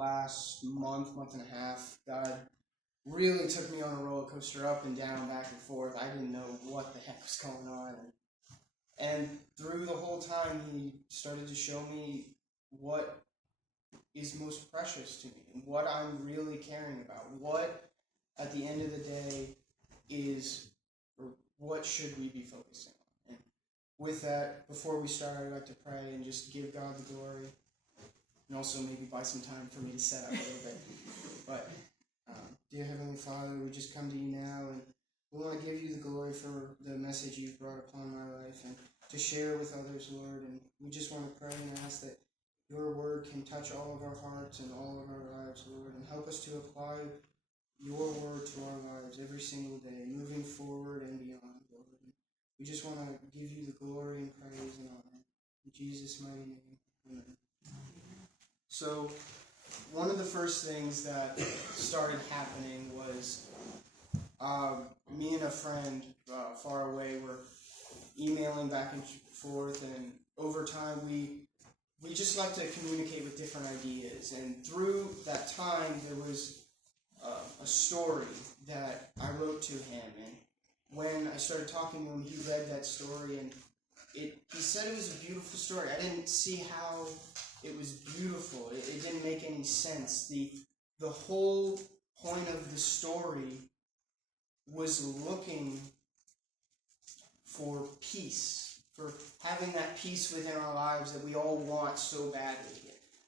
last month and a half, God really took me on a roller coaster, up and down, back and forth. I didn't know what the heck was going on. And through the whole time, He started to show me what is most precious to me and what I'm really caring about. What, at the end of the day, is, or what should we be focusing on? And with that, before we start, I'd like to pray and just give God the glory, and also maybe buy some time for me to set up a little bit. But dear Heavenly Father, we just come to you now, and we want to give you the glory for the message you've brought upon my life and to share with others, Lord. And we just want to pray and ask that your word can touch all of our hearts and all of our lives, Lord, and help us to apply your word to our lives every single day, moving forward and beyond, Lord. And we just want to give you the glory and praise and honor. In Jesus' mighty name, amen. So, one of the first things that started happening was me and a friend far away were emailing back and forth, and over time we just like to communicate with different ideas. And through that time, there was a story that I wrote to him, and when I started talking to him, he read that story, and he said it was a beautiful story. I didn't see how it was beautiful. It didn't make any sense. The whole point of the story was looking for peace, for having that peace within our lives that we all want so badly.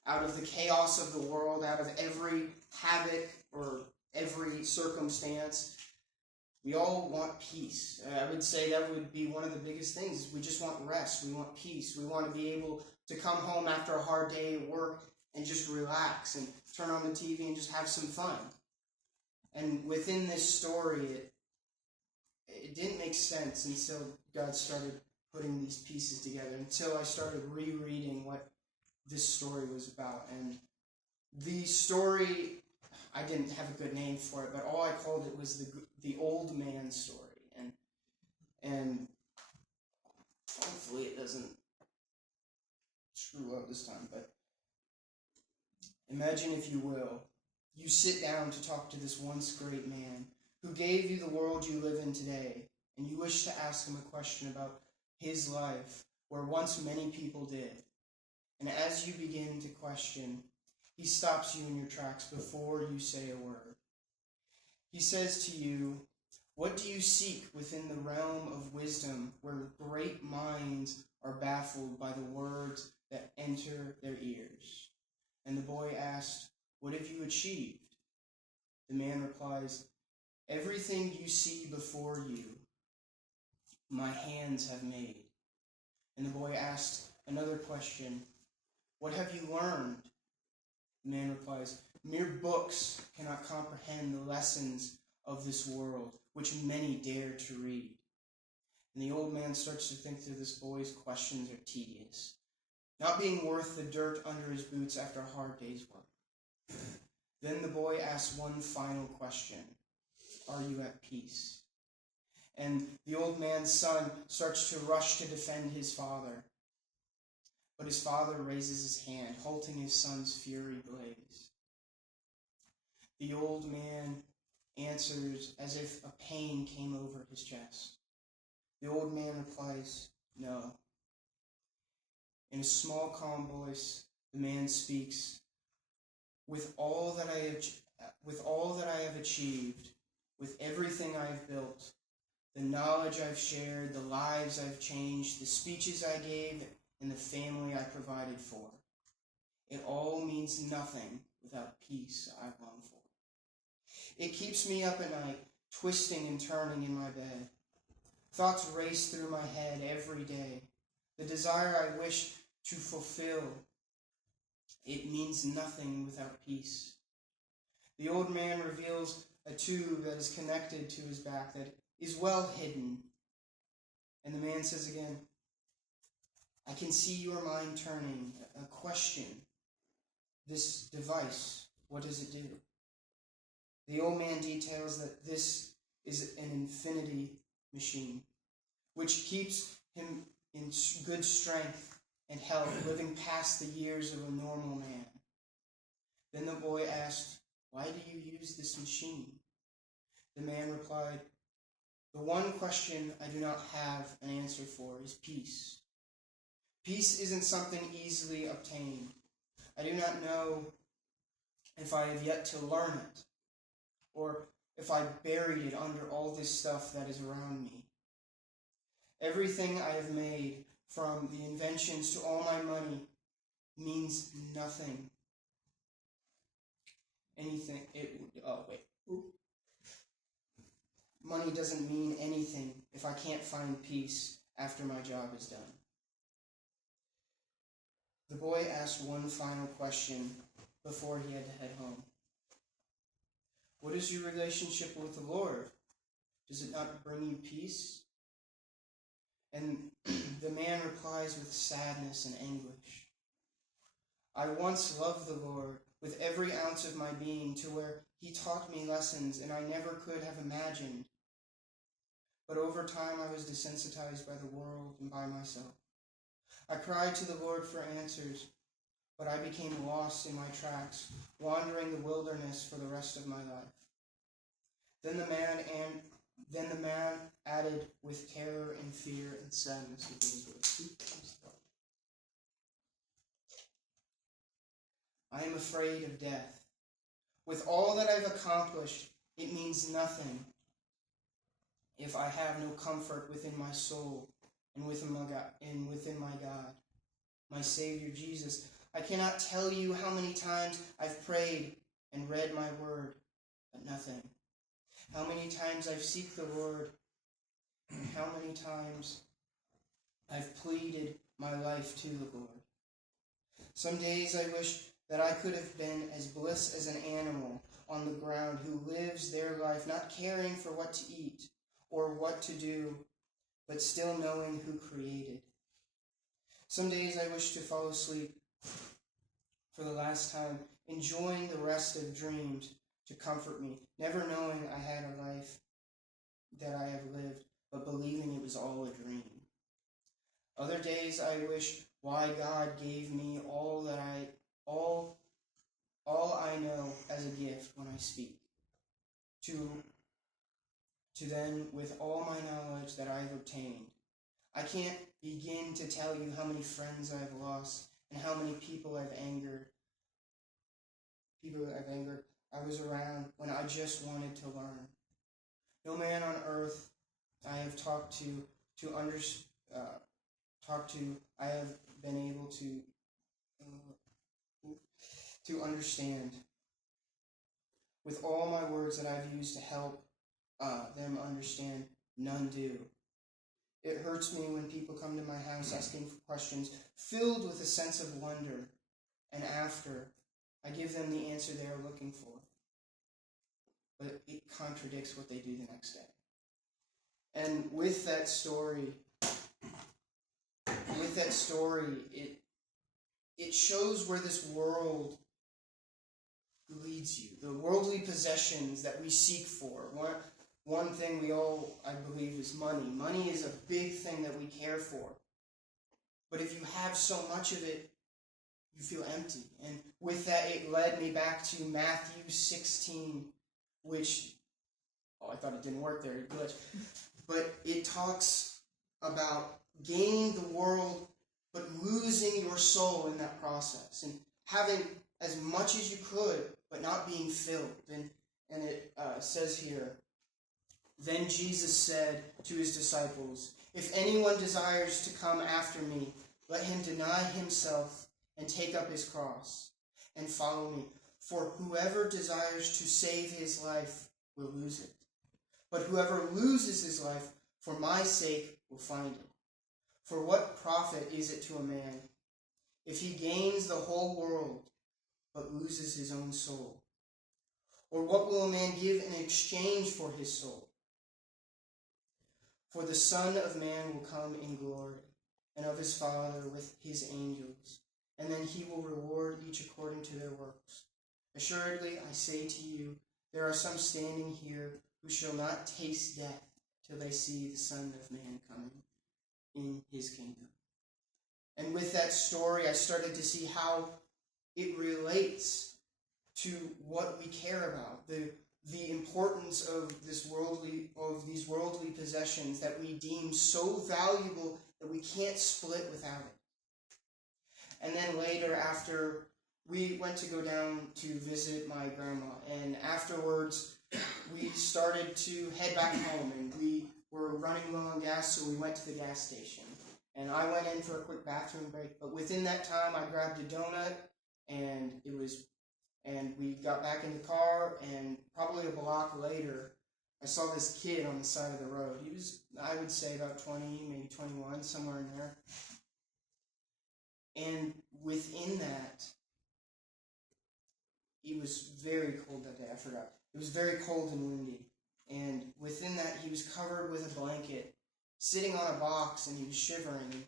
Out of the chaos of the world, out of every havoc or every circumstance, we all want peace. I would say that would be one of the biggest things. We just want rest. We want peace. We want to be able to come home after a hard day at work and just relax and turn on the TV and just have some fun. And within this story, it didn't make sense until God started putting these pieces together, until I started rereading what this story was about. And the story, I didn't have a good name for it, but all I called it was the old man story. And hopefully it doesn't screw up this time, but imagine, if you will, you sit down to talk to this once great man who gave you the world you live in today, and you wish to ask him a question about his life where once many people did. And as you begin to question, he stops you in your tracks before you say a word. He says to you, "What do you seek within the realm of wisdom where great minds are baffled by the words that enter their ears?" And the boy asked, "What have you achieved?" The man replies, "Everything you see before you, my hands have made." And the boy asked another question, "What have you learned?" The man replies, "Mere books cannot comprehend the lessons of this world, which many dare to read." And the old man starts to think that this boy's questions are tedious, not being worth the dirt under his boots after a hard day's work. Then the boy asks one final question: "Are you at peace?" And the old man's son starts to rush to defend his father. But his father raises his hand, halting his son's fury blaze. The old man answers as if a pain came over his chest. The old man replies, "No." In a small, calm voice, the man speaks, with all that I have achieved, with everything I have built, the knowledge I've shared, the lives I've changed, the speeches I gave, and the family I provided for, it all means nothing without peace I long for. It keeps me up at night, twisting and turning in my bed. Thoughts race through my head every day. The desire I wish to fulfill, it means nothing without peace. The old man reveals a tube that is connected to his back that is well hidden. And the man says again, "I can see your mind turning. A question. This device, what does it do?" The old man details that this is an infinity machine, which keeps him in good strength and health, living past the years of a normal man. Then the boy asked, "Why do you use this machine?" The man replied, "The one question I do not have an answer for is peace. Peace isn't something easily obtained. I do not know if I have yet to learn it, or if I buried it under all this stuff that is around me. Everything I have made, from the inventions to all my money, means nothing. Money doesn't mean anything if I can't find peace after my job is done." The boy asked one final question before he had to head home. "What is your relationship with the Lord? Does it not bring you peace?" And the man replies with sadness and anguish, "I once loved the Lord with every ounce of my being, to where he taught me lessons and I never could have imagined. But over time I was desensitized by the world and by myself. I cried to the Lord for answers, but I became lost in my tracks, wandering the wilderness for the rest of my life." Then the man added with terror and fear and sadness with these words, "I am afraid of death. With all that I've accomplished, it means nothing if I have no comfort within my soul and within my God, my Savior Jesus. I cannot tell you how many times I've prayed and read my word, but nothing. How many times I've sought the Lord, and how many times I've pleaded my life to the Lord. Some days I wish that I could have been as bliss as an animal on the ground who lives their life not caring for what to eat or what to do, but still knowing who created. Some days I wish to fall asleep for the last time, enjoying the rest of dreams to comfort me, never knowing I had a life that I have lived, but believing it was all a dream. Other days I wish why God gave me all I know as a gift when I speak, to then with all my knowledge that I've obtained. I can't begin to tell you how many friends I've lost and how many people I've angered. I was around when I just wanted to learn. No man on earth I have talked to I have been able to understand. With all my words that I've used to help them understand, none do. It hurts me when people come to my house asking for questions, filled with a sense of wonder, and after I give them the answer they are looking for, but it contradicts what they do the next day. And with that story, it shows where this world leads you. The worldly possessions that we seek for. One thing we all, I believe, is money. Money is a big thing that we care for. But if you have so much of it, you feel empty. And with that, it led me back to Matthew 16, which, I thought it didn't work there, it glitched. But it talks about gaining the world, but losing your soul in that process. And having as much as you could, but not being filled. And it says here, "Then Jesus said to his disciples, 'If anyone desires to come after me, let him deny himself and take up his cross and follow me. For whoever desires to save his life will lose it. But whoever loses his life for my sake will find it. For what profit is it to a man if he gains the whole world but loses his own soul? Or what will a man give in exchange for his soul? For the Son of Man will come in glory, and of his Father with his angels, and then he will reward each according to their works. Assuredly, I say to you, there are some standing here who shall not taste death till they see the Son of Man coming in his kingdom.'" And with that story, I started to see how it relates to what we care about, the importance of these worldly possessions that we deem so valuable that we can't split without it. And then later, after we went to go down to visit my grandma, and afterwards we started to head back home, and we were running low on gas, so we went to the gas station. And I went in for a quick bathroom break, but within that time I grabbed a donut, and we got back in the car, and probably a block later, I saw this kid on the side of the road. He was, I would say, about 20, maybe 21, somewhere in there. And within that, it was very cold that day, I forgot. It was very cold and windy. And within that, he was covered with a blanket, sitting on a box, and he was shivering.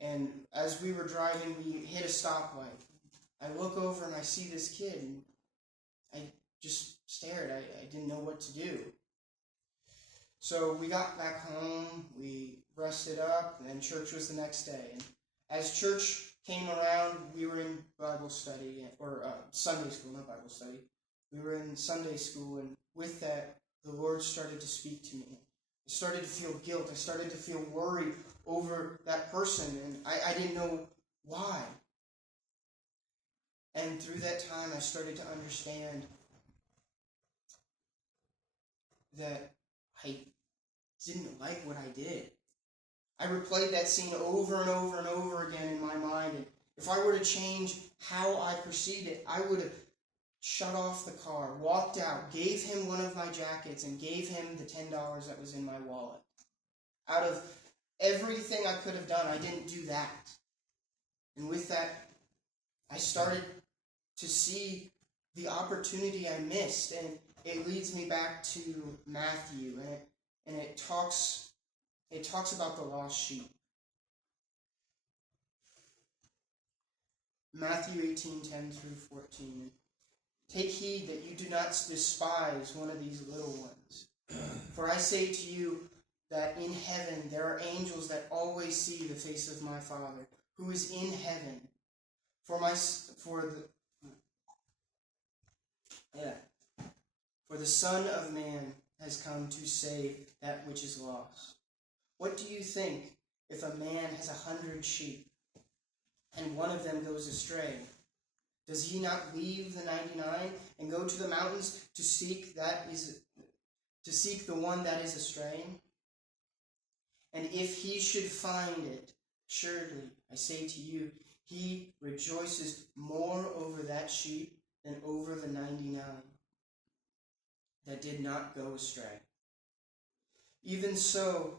And as we were driving, we hit a stoplight. I look over and I see this kid, and I just stared. I didn't know what to do. So we got back home, we rested up, and then church was the next day. And as church came around, we were in Bible study, or Sunday school, not Bible study. We were in Sunday school, and with that, the Lord started to speak to me. I started to feel guilt. I started to feel worry over that person, and I didn't know why. And through that time, I started to understand that I didn't like what I did. I replayed that scene over and over and over again in my mind, and if I were to change how I perceived it, I would have shut off the car, walked out, gave him one of my jackets, and gave him the $10 that was in my wallet. Out of everything I could have done, I didn't do that. And with that, I started to see the opportunity I missed, and it leads me back to Matthew, and it talks about the lost sheep. Matthew 18:10-14. Take heed that you do not despise one of these little ones. For I say to you that in heaven there are angels that always see the face of my Father, who is in heaven. For the Son of Man has come to save that which is lost. What do you think if a man has 100 sheep, and one of them goes astray? Does he not leave the 99 and go to the mountains to seek the one that is astray? And if he should find it, surely, I say to you, he rejoices more over that sheep than over the 99 that did not go astray. Even so,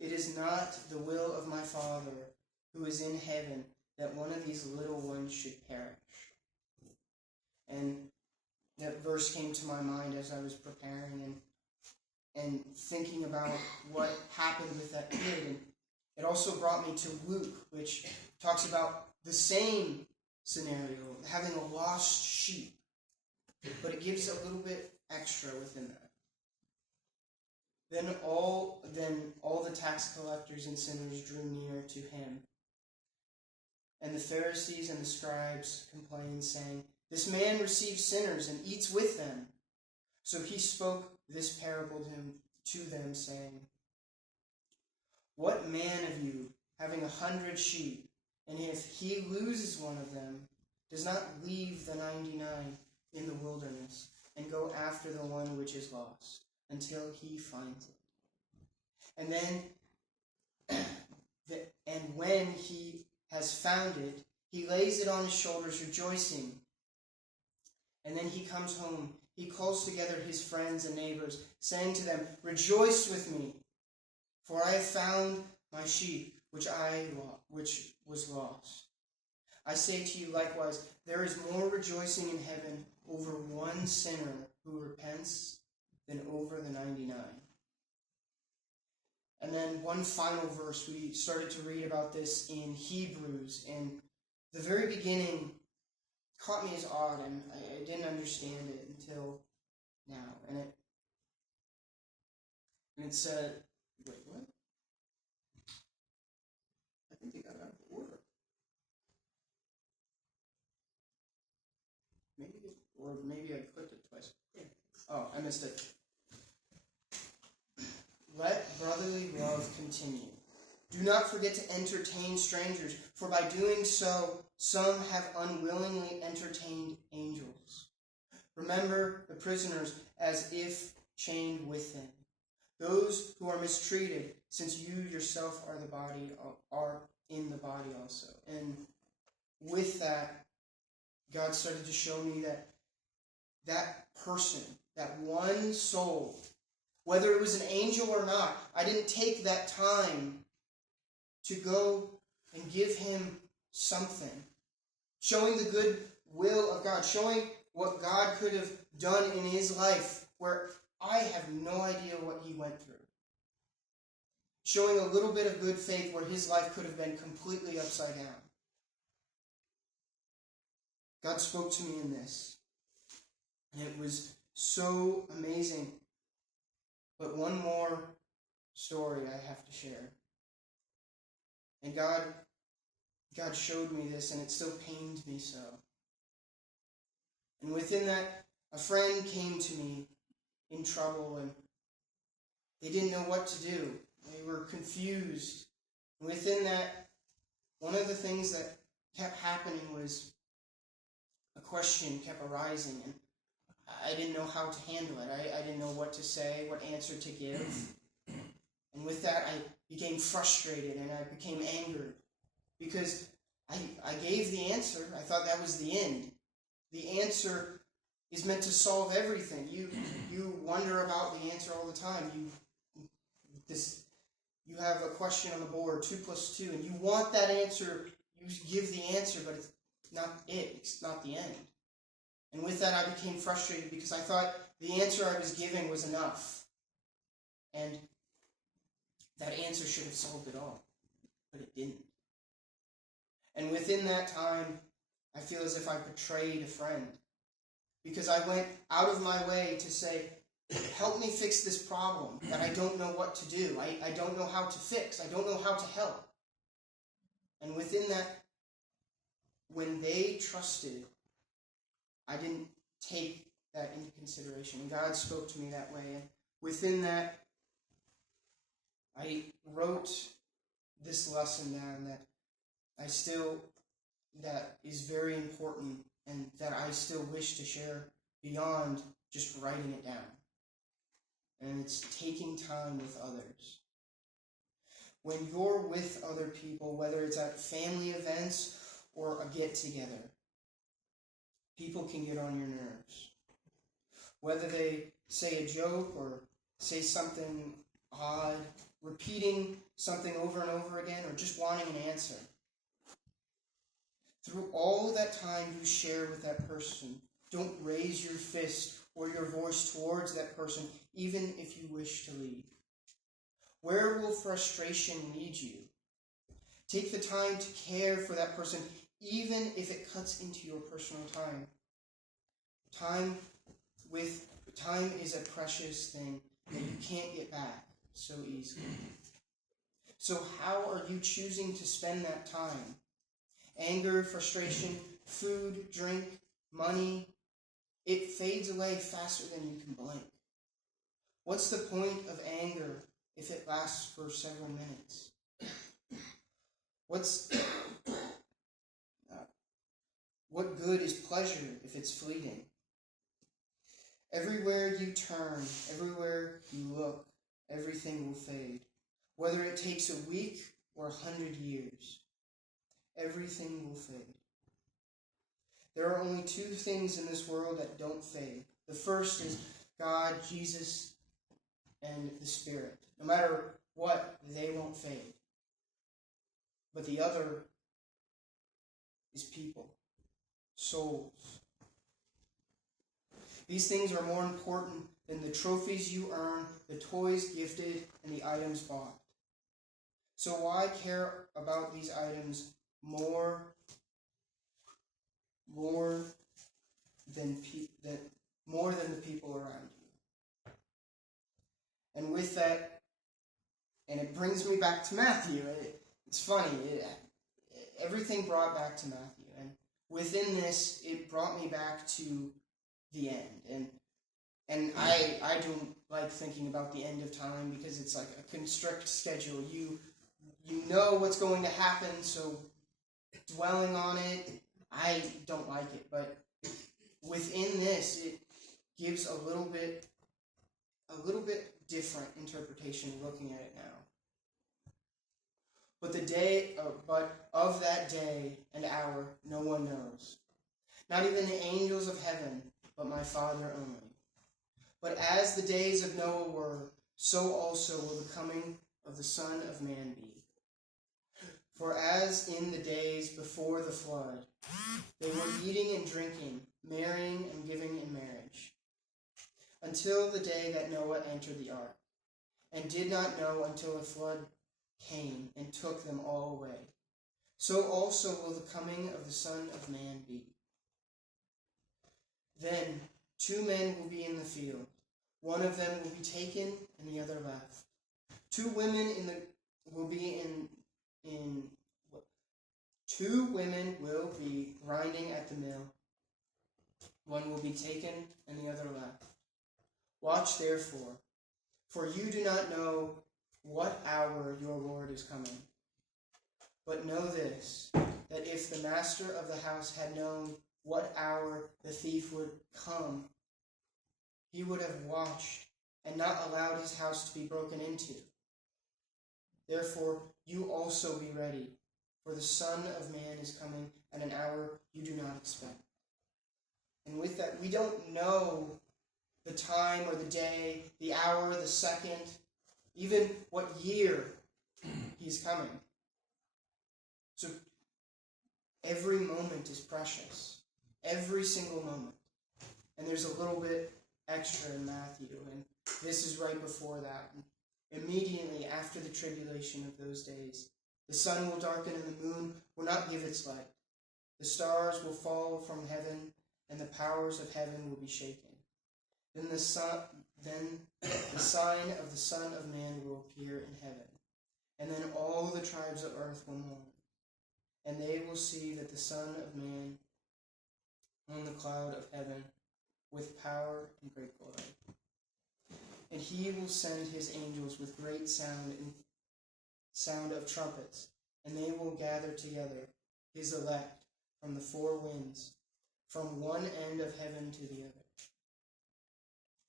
it is not the will of my Father who is in heaven that one of these little ones should perish. And that verse came to my mind as I was preparing and thinking about what happened with that kid. And it also brought me to Luke, which talks about the same scenario, having a lost sheep. But it gives a little bit extra within that. Then all the tax collectors and sinners drew near to him. And the Pharisees and the scribes complained, saying, This man receives sinners and eats with them. So he spoke this parable to them, saying, What man of you, having 100 sheep, and if he loses one of them, does not leave the 99 in the wilderness, and go after the one which is lost, until he finds it? And then, and when he has found it, he lays it on his shoulders, rejoicing. And then he comes home. He calls together his friends and neighbors, saying to them, Rejoice with me, for I have found my sheep, which was lost. I say to you likewise, there is more rejoicing in heaven over one sinner who repents than over the 99. And then one final verse, we started to read about this in Hebrews, and the very beginning caught me as odd, and I didn't understand it until now. And it said, wait, what? I think they got out of order. Maybe Or maybe I clicked it twice. Oh, I missed it. Let brotherly love continue. Do not forget to entertain strangers, for by doing so, some have unwillingly entertained angels. Remember the prisoners as if chained with them, those who are mistreated, since you yourself are in the body also. And with that, God started to show me that person, that one soul, whether it was an angel or not, I didn't take that time to go and give him something. Showing the good will of God, showing what God could have done in his life, where I have no idea what he went through. Showing a little bit of good faith where his life could have been completely upside down. God spoke to me in this, and it was so amazing. But one more story I have to share. And God showed me this, and it still pained me so. And within that, a friend came to me in trouble, and they didn't know what to do. They were confused. And within that, one of the things that kept happening was a question kept arising, and I didn't know how to handle it. I didn't know what to say, what answer to give. And with that, I became frustrated, and I became angered, because I gave the answer. I thought that was the end. The answer is meant to solve everything. You wonder about the answer all the time. You have a question on the board, 2 + 2, and you want that answer. You give the answer, but it's not it. It's not the end. And with that, I became frustrated because I thought the answer I was giving was enough. And that answer should have solved it all. But it didn't. And within that time, I feel as if I betrayed a friend. Because I went out of my way to say, help me fix this problem that I don't know what to do. I don't know how to fix. I don't know how to help. And within that, when they trusted, I didn't take that into consideration. And God spoke to me that way. And within that, I wrote this lesson down that is very important and that I still wish to share beyond just writing it down. And it's taking time with others. When you're with other people, whether it's at family events or a get-together, people can get on your nerves. Whether they say a joke or say something odd, repeating something over and over again, or just wanting an answer. Through all that time you share with that person, don't raise your fist or your voice towards that person, even if you wish to leave. Where will frustration lead you? Take the time to care for that person, even if it cuts into your personal time. Time is a precious thing that you can't get back so easily. So how are you choosing to spend that time? Anger, frustration, food, drink, money, it fades away faster than you can blink. What's the point of anger if it lasts for several minutes? What good is pleasure if it's fleeting? Everywhere you turn, everywhere you look, everything will fade. Whether it takes a week or 100 years, everything will fade. There are only 2 things in this world that don't fade. The first is God, Jesus, and the Spirit. No matter what, they won't fade. But the other is people, souls. These things are more important than the trophies you earn, the toys gifted, and the items bought. So why care about these items more than the people around you? And with that, and it brings me back to Matthew. It's funny. Everything brought back to Matthew. And within this, it brought me back to the end. And I don't like thinking about the end of time because it's like a constrict schedule. You know what's going to happen, so dwelling on it, I don't like it. But within this, it gives a little bit different interpretation looking at it now. But of that day and hour, no one knows. Not even the angels of heaven, but my Father only. But as the days of Noah were, so also will the coming of the Son of Man be. For as in the days before the flood, they were eating and drinking, marrying and giving in marriage, until the day that Noah entered the ark, and did not know until the flood came and took them all away. So also will the coming of the Son of Man be. Then 2 men will be in the field. One of them will be taken and the other left. 2 women will be grinding at the mill. One will be taken and the other left. Watch therefore, for you do not know what hour your Lord is coming. But know this, that if the master of the house had known what hour the thief would come, he would have watched and not allowed his house to be broken into. Therefore, you also be ready, for the Son of Man is coming at an hour you do not expect. And with that, we don't know the time or the day, the hour, the second, even what year he's coming. So every moment is precious. Every single moment. And there's a little bit extra in Matthew, and this is right before that. Immediately after the tribulation of those days, the sun will darken and the moon will not give its light. The stars will fall from heaven, and the powers of heaven will be shaken. Then the sign of the Son of Man will appear in heaven, and then all the tribes of earth will mourn, and they will see that the Son of Man on the cloud of heaven with power and great glory. And he will send his angels with great sound of trumpets, and they will gather together his elect from the 4 winds, from one end of heaven to the other.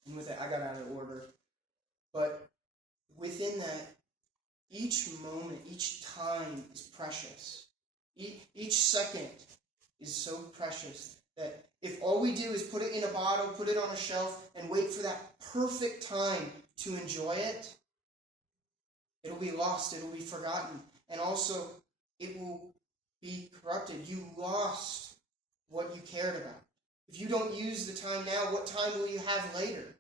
And with that, I got out of order. But within that, each moment, each time is precious. Each second is so precious that if all we do is put it in a bottle, put it on a shelf, and wait for that perfect time to enjoy it, it'll be lost, it'll be forgotten, and also it will be corrupted. You lost what you cared about. If you don't use the time now, what time will you have later?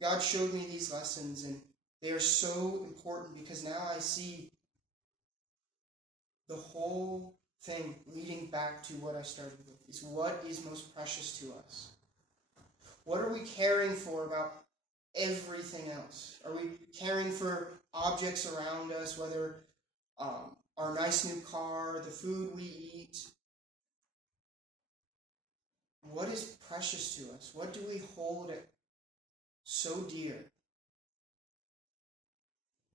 God showed me these lessons, and they are so important because now I see the whole thing leading back to what I started with, is what is most precious to us. What are we caring for about everything else? Are we caring for objects around us, whether our nice new car, the food we eat? What is precious to us? What do we hold so dear?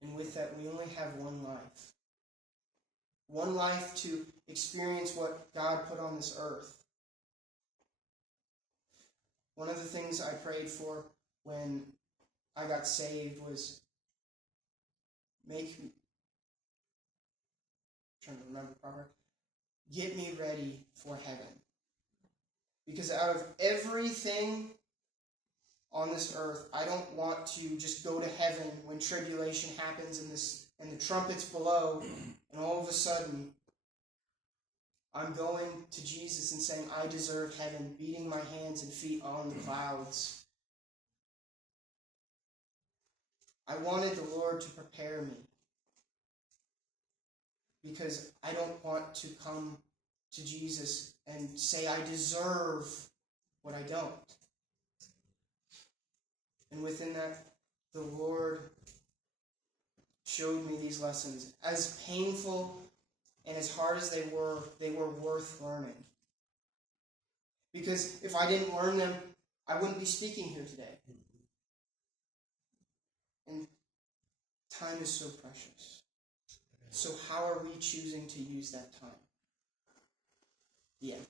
And with that, we only have one life. One life to experience what God put on this earth. One of the things I prayed for when I got saved was get me ready for heaven. Because out of everything on this earth, I don't want to just go to heaven when tribulation happens and the trumpets blow, and all of a sudden I'm going to Jesus and saying, I deserve heaven, beating my hands and feet on the clouds. I wanted the Lord to prepare me, because I don't want to come to Jesus and say I deserve what I don't. And within that, the Lord showed me these lessons. As painful and as hard as they were worth learning. Because if I didn't learn them, I wouldn't be speaking here today. And time is so precious. So how are we choosing to use that time? The end.